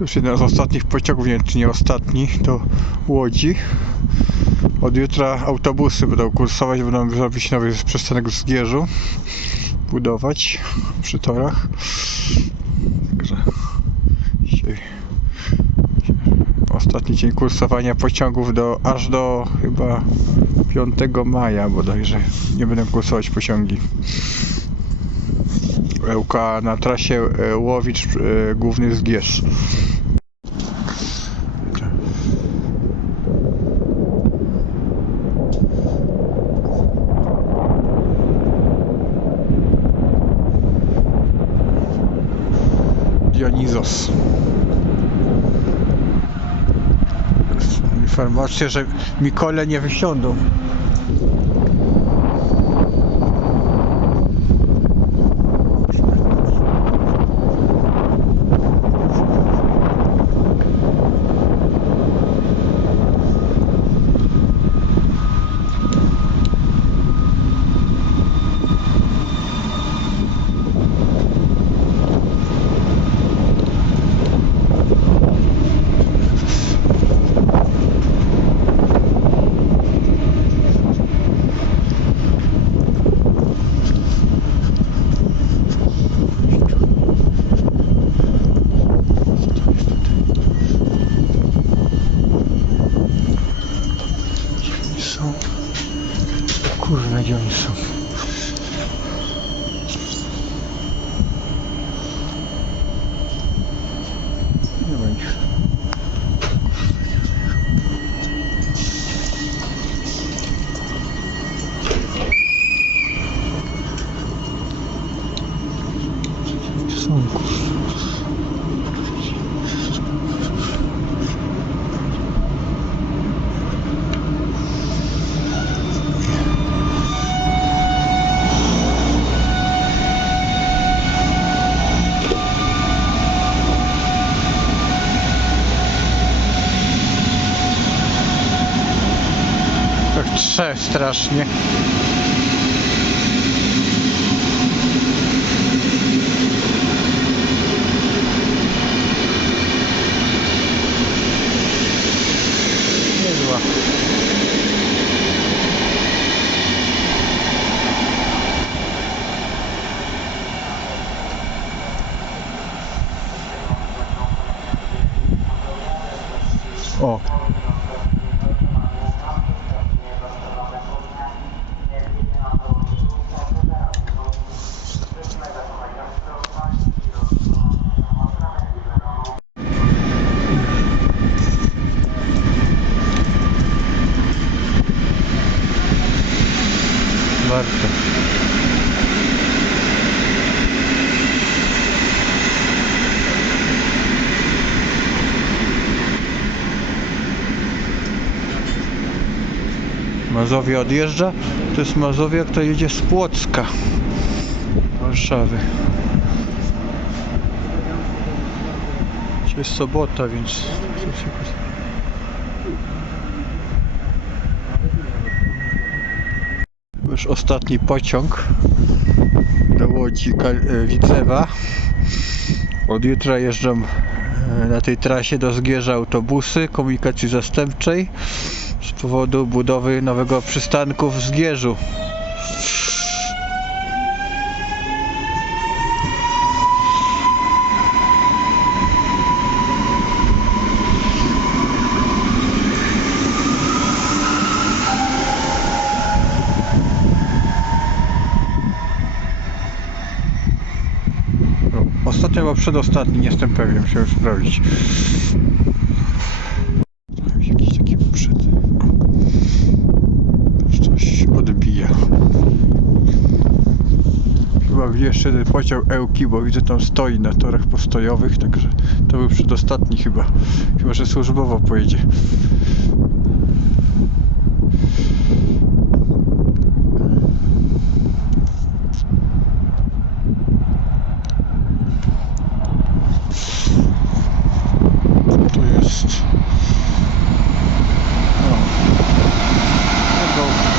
Już jeden z ostatnich pociągów, nie czy nie ostatni, do Łodzi. Od jutra autobusy będą kursować, będą robić nowy przystanek w Zgierzu. Budować przy torach. Także dzisiaj ostatni dzień kursowania pociągów do, aż do chyba 5 maja bodajże. Nie będą kursować pociągi. ŁK na trasie e, Łowicz e, główny Zgierz. Dionizos. Informacje, że Mikole nie wysiądą. Кожа найдемся. Солнце. Trze strasznie. Niezła. O, Mazowie odjeżdża. To jest Mazowia, która jedzie z Płocka. Warszawy. Dzisiaj jest sobota, więc... Już ostatni pociąg do Łodzi e, Widzewa. Od jutra jeżdżą e, na tej trasie do Zgierza autobusy komunikacji zastępczej z powodu budowy nowego przystanku w Zgierzu. Ostatnio chyba przedostatni, nie jestem pewien, musiałem sprawdzić. Tam jest Jakiś taki przed. Już Coś odbija. Chyba gdzie jeszcze jeden pociąg Ełki, bo widzę tam stoi na torach postojowych, także to był przedostatni chyba. Chyba, że służbowo pojedzie. Tu jest. O. Chyba.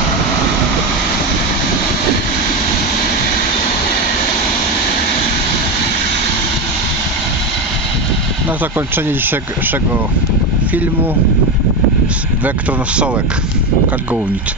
Na zakończenie dzisiejszego filmu Vectron Sołek. Kat go unit.